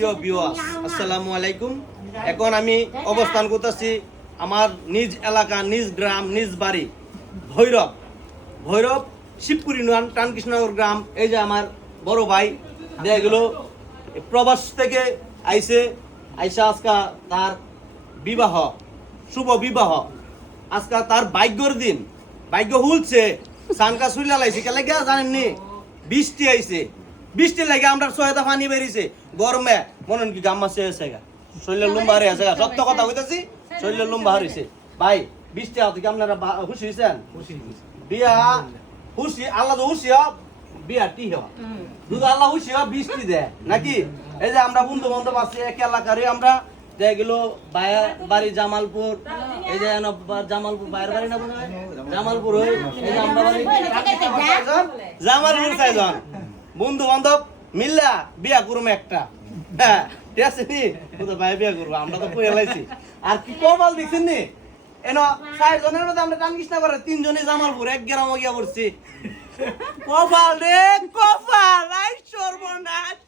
আসসালামু আলাইকুম। এখন আমি অবস্থান করতেছি আমার নিজ এলাকা, নিজ গ্রাম, নিজ বাড়ি ভৈরব শিবপুর ইউনিয়ন টানকৃষ্ণনগর গ্রাম। এই যে আমার বড় ভাই দেখা গেল প্রবাস থেকে আইসা আজকা তার বিবাহ, শুভ বিবাহ। আজকা তার ভাগ্যর দিন, ভাগ্য হুলছে সানকা সুইলা লাইছে কে লাগে জানেননি? বৃষ্টি আইছে, বৃষ্টি লাগে আমরা সহায়তা পানি বেরিয়েছে গরমে মনে কি গাম্মা চেয়েছে গা, শরীরের লুম্বা হারে আছে গা। সত্য কথা হইতেছি, শরীরের লুম্বা হারিয়েছে। ভাই বৃষ্টি হাতে কি আপনারা খুশি হয়েছেন? বিয়া খুশি, আল্লাহ তো খুশি হব, বিয়া টি হব, দুধ আল্লাহ খুশি হব, বৃষ্টি দেয় নাকি? এই যে আমরা বন্ধু বান্ধব আছি এক এলাকারে, আমরা গেল বাড়ি জামালপুর, এই যে জামালপুর বাইরের বাড়ি না জামালপুর, এই যে আমরা বাড়ি জামালপুর চাইজন বন্ধু বান্ধব মিল্লা বিয়া করুম একটা। হ্যাঁ ঠিক আছে নি, ভাই বিয়া করবো, আমরা তো কই এলাইছি। আর কি কপাল দেখছেন নি, এনো 4 জনের মধ্যে আমরা টানকৃষ্ণ করে 3 জনই জামালপুর, এক গ্রাম গিয়া পড়ছি। কপাল রে কপাল, আই সর্বনাশ।